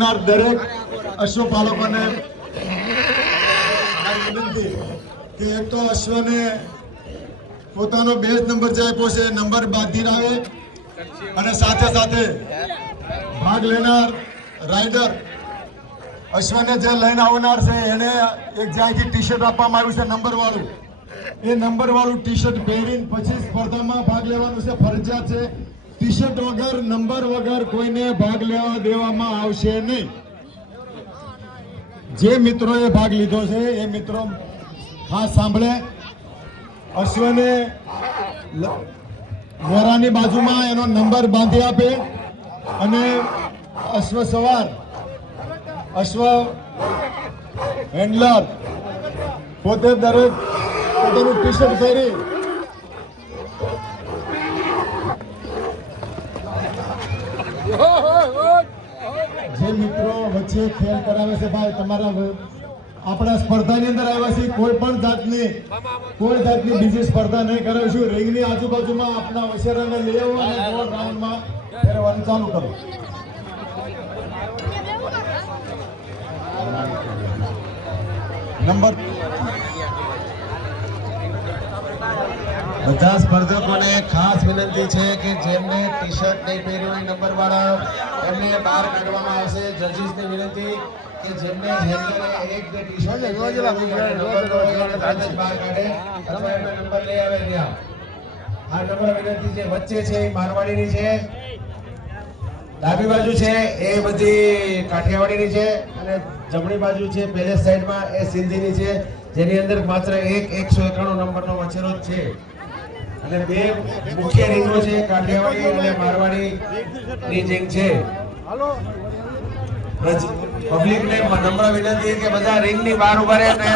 દરેક અશ્વપાલકોને વિનંતી કે એક તો અશ્વને પોતાનો બેઝ નંબર જે આપ્યો છે નંબર બાંધી આવે અને સાથે સાથે ભાગ લેનાર રાઇડર અશ્વને જે લઈને આવનાર છે એને એક જ્યાંથી ટી શર્ટ આપવામાં આવ્યું છે નંબર વાળું એ નંબર વાળું ટી શર્ટ પહેરીને પછી સ્પર્ધામાં ભાગ લેવાનું છે ફરજિયાત છે ટી શર્ટ વગર નંબર વગર કોઈને ભાગ લેવા દેવામાં આવશે નહીં જે મિત્રોએ ભાગ લીધો છે એ મિત્રો ખાસ સાંભળે અશ્વને મોરાની બાજુમાં એનો નંબર બાંધી આપે અને અશ્વ સવાર અશ્વ હેન્ડલર પોતે દરેક પોતાનું ટી શર્ટ પહેરી જે મિત્રો વચ્ચે ખેલ કરાવે છે ભાઈ તમારા આપણા સ્પર્ધાની અંદર આવ્યા છે કોઈ જાતની બીજી સ્પર્ધા નહીં કરાવીશું રિંગની આજુબાજુમાં આપણા વસેરાને લઈ આવો અને ગોળ રાઉન્ડમાં ફેરવવાનું ચાલુ કરો નંબર બધા સ્પર્ધકોને ખાસ વિનંતી છે કે જેમને ટી શર્ટ નહીં પહેર્યું હોય નંબર વાળા એમને બહાર કાઢવામાં આવશે જજીસને વિનંતી કે જેમને એક બે ટી શર્ટ બહાર કાઢે અથવા એમને નંબર લઈ આવે ત્યાં આ નંબર વિનંતી છે વચ્ચે છે એ મારવાડીની છે ડાબી બાજુ છે એ બધી કાઠિયાવાડીની છે અને જમણી બાજુ છે પેલેસ સાઈડમાં એ સિંધીની છે જેની અંદર માત્ર 191 નંબરનો વછેરો જ છે અને બે મુખ્ય રીંગો છે કાઠિયાવાડી અને મારવાડી ની રીંગ છે પબ્લિકને નમ્ર વિનંતી કે બધા રીંગની બહાર ઉભા રહે અને